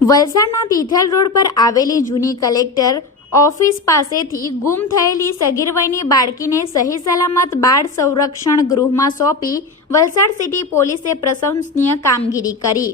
વલસાડના તિથલ રોડ પર આવેલી જૂની કલેક્ટર ઓફિસ પાસેથી ગુમ થયેલી સગીરવયની બાળકીને સહી સલામત બાળ સંરક્ષણ ગૃહમાં સોંપી વલસાડ સિટી પોલીસે પ્રશંસનીય કામગીરી કરી.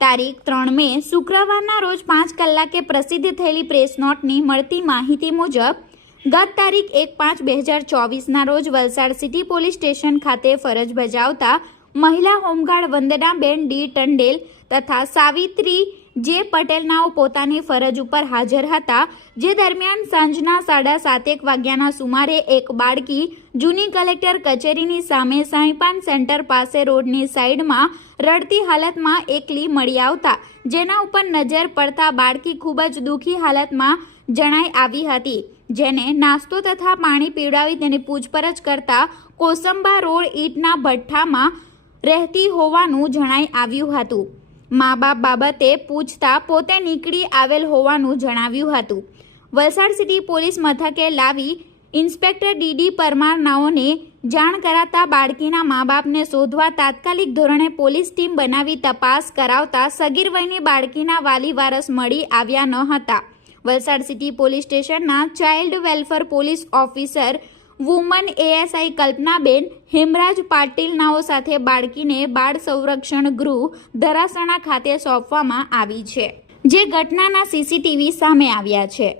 તારીખ ત્રણ મે, શુક્રવારના રોજ પાંચ કલાકે પ્રસિદ્ધ થયેલી પ્રેસ નોટની મળતી માહિતી મુજબ, ગત તારીખ એક પાંચ બે હજાર ચોવીસના રોજ વલસાડ સિટી પોલીસ સ્ટેશન ખાતે ફરજ બજાવતા મહિલા હોમગાર્ડ વંદનાબેન ડી ટંડેલ તથા સાવિત્રી જે પટેલનાઓ પોતાની ફરજ ઉપર હાજર હતા, જે દરમિયાન સાંજના સાડા સાતેક વાગ્યાના સુમારે એક બાળકી જૂની કલેક્ટર કચેરીની સામે સાંઈપાન સેન્ટર પાસે રોડની સાઈડમાં રડતી હાલતમાં એકલી મળી આવતા, જેના ઉપર નજર પડતા બાળકી ખૂબ જ દુઃખી હાલતમાં જણાઈ આવી હતી, જેને નાસ્તો તથા પાણી પીવડાવી તેની પૂછપરછ કરતા કોસંબા રોડ ઈટના ભઠ્ઠામાં રહેતી હોવાનું જણાઈ આવ્યું હતું. મા બાપ બાબતે પૂછતા પોતે નીકળી આવેલ હોવાનું જણાવ્યું હતું. વલસાડ સિટી પોલીસ મથકે લાવી ઇન્સ્પેક્ટર ડીડી પરમાર નાઓને જાણ કરાતા બાળકીના મા બાપને શોધવા તાત્કાલિક ધોરણે પોલીસ ટીમ બનાવી તપાસ કરાવતા સગીર વયની બાળકીના વાલી વારસ મળી આવ્યા ન હતા. વલસાડ સિટી પોલીસ સ્ટેશનના child welfare police officer woman ASI Kalpanaben, Hemraj Patil નાઓ સાથે બાળકીને બાળ સંરક્ષણ ગૃહ ધરાસણા ખાતે સોંપવામાં આવી છે, જે ઘટનાના સીસીટીવી સામે આવ્યા છે.